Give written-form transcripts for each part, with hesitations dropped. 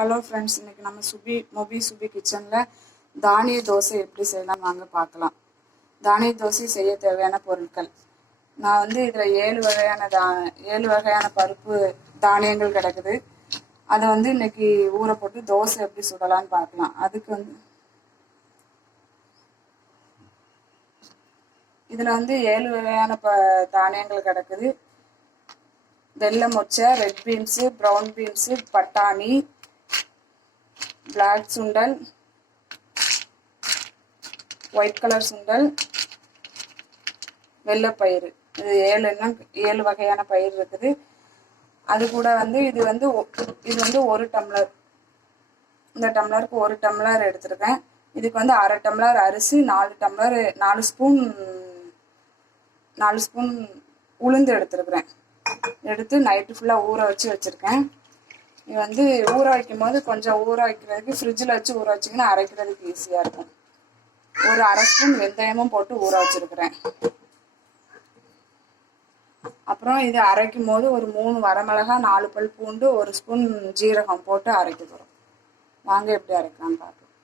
Hello friends, இன்றைக்கி நம்ம சுபி கிச்சனில் தானிய தோசை எப்படி செய்யலாம் வாங்க பார்க்கலாம். தானிய தோசை செய்ய தேவையான பொருட்கள். நான் வந்து இதில் 7 வகையான பருப்பு தானியங்கள் கிடக்குது. அதை வந்து இன்றைக்கி ஊற போட்டு தோசை எப்படி சுடலான்னு பார்க்கலாம். அதுக்கு வந்து இதில் வந்து 7 வகையான தானியங்கள் கிடக்குது. வெள்ளை மொச்சை, ரெட் பீன்ஸு, ப்ரௌன் பீன்ஸு, பட்டாணி, பிளாக் சுண்டல், ஒயிட் கலர் சுண்டல், வெள்ளைப்பயிறு. இது 7 வகையான பயிர் இருக்குது. அது கூட வந்து இது வந்து 1 டம்ளர். இந்த டம்ளருக்கு 1 டம்ளர் எடுத்துருக்கேன். இதுக்கு வந்து 1/2 டம்ளர் அரிசி, 4 ஸ்பூன் உளுந்து எடுத்துருக்குறேன். எடுத்து நைட்டு ஃபுல்லாக ஊற வச்சுருக்கேன். இது வந்து ஊற வைக்கும் போது கொஞ்சம் ஊற வைக்கிறதுக்கு ஃப்ரிட்ஜில் வச்சு ஊற வச்சிங்கன்னா அரைக்கிறதுக்கு ஈஸியாக இருக்கும். ஒரு 1/2 ஸ்பூன் வெந்தயமும் போட்டு ஊற வச்சுருக்கிறேன். அப்புறம் இது அரைக்கும் போது ஒரு 3 வரமிளகா, 4 பல் பூண்டு, 1 ஸ்பூன் ஜீரகம் போட்டு அரைக்க போகிறோம். வாங்க எப்படி அரைக்கலான்னு பார்க்கலாம்.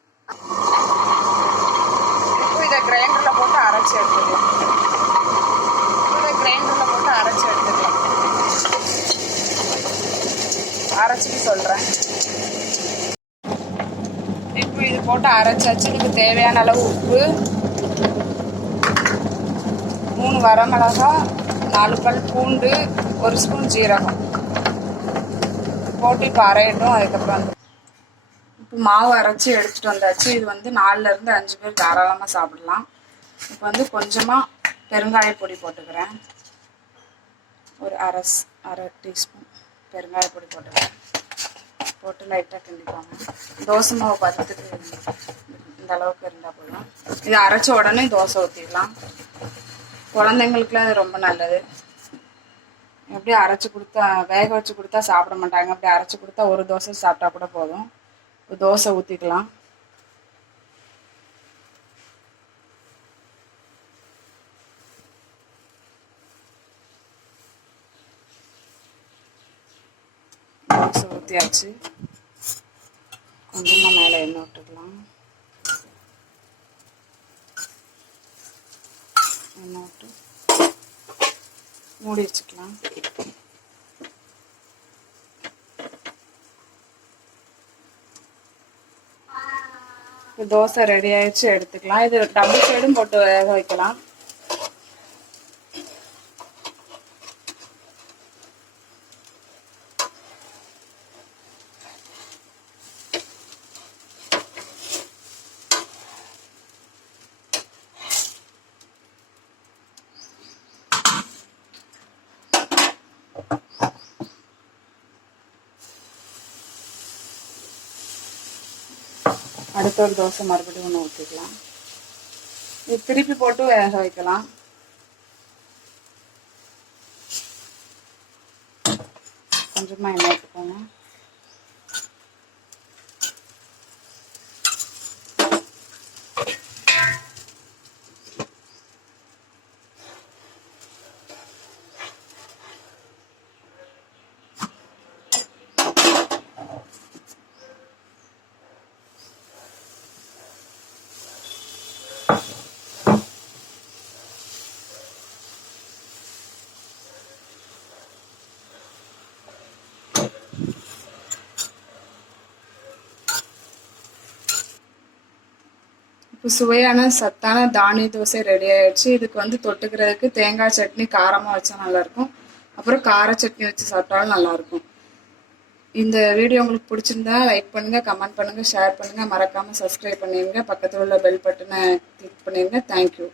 இப்போ இதை கிரைண்டரில் போட்டு அரைச்சி எடுத்துக்கலாம். அரைச்சிட்டு சொல்கிறேன். இப்போ இது போட்டு அரைச்சாச்சு. இதுக்கு தேவையான அளவு உப்பு, 3 வரமிளகா, 4 பல் பூண்டு, 1 ஸ்பூன் ஜீரகம் போட்டு இப்போ அரையட்டும். அதுக்கப்புறம் இப்போ மாவு அரைச்சி எடுத்துகிட்டு வந்தாச்சு. இது வந்து 4லேருந்து 5 பேர் தாராளமாக சாப்பிடலாம். இப்போ வந்து கொஞ்சமாக பெருங்காய பொடி போட்டுக்கிறேன். ஒரு அரை டீஸ்பூன் பெருங்காய பொடி போட்டுக்கிறேன். போட்டு லைட்டாக கிண்டிப்பாங்க. தோசை மாவு பதத்துக்கு இந்த அளவுக்கு இருந்தால் போதும். இதை அரைச்ச உடனே தோசை ஊற்றிடலாம். குழந்தைங்களுக்குலாம் அது ரொம்ப நல்லது. எப்படி அரைச்சி கொடுத்தா, வேக வச்சு கொடுத்தா சாப்பிட மாட்டாங்க. அப்படி அரைச்சி கொடுத்தா ஒரு தோசை சாப்பிட்டா கூட போதும். தோசை ஊற்றிக்கலாம். தோசை ஊற்றியாச்சு. கொஞ்சமாக மேலே எண்ணெய் விட்டுக்கலாம். எண்ணெய் விட்டு மூடி வச்சுக்கலாம். தோசை ரெடி ஆயிடுச்சு, எடுத்துக்கலாம். இது டபுள் சைடும் போட்டு வேக வைக்கலாம். அடுத்த ஒரு தோசை மறுபடியும் ஒன்று ஊற்றிக்கலாம். இது திருப்பி போட்டு வேக வைக்கலாம். கொஞ்சமாக எண்ணெய் ஊற்றிக்கோங்க. இப்போ சுவையான சத்தான தானிய தோசை ரெடி ஆயிடுச்சு. இதுக்கு வந்து தொட்டுக்கிறதுக்கு தேங்காய் சட்னி காரமாக வச்சா நல்லாயிருக்கும். அப்புறம் கார சட்னி வச்சு சாப்பிட்டாலும் நல்லாயிருக்கும். இந்த வீடியோ உங்களுக்கு பிடிச்சிருந்தா லைக் பண்ணுங்கள், கமெண்ட் பண்ணுங்கள், ஷேர் பண்ணுங்கள். மறக்காமல் சப்ஸ்கிரைப் பண்ணிடுங்க. பக்கத்தில் உள்ள பெல் பட்டனை கிளிக் பண்ணிடுங்க. தேங்க்யூ.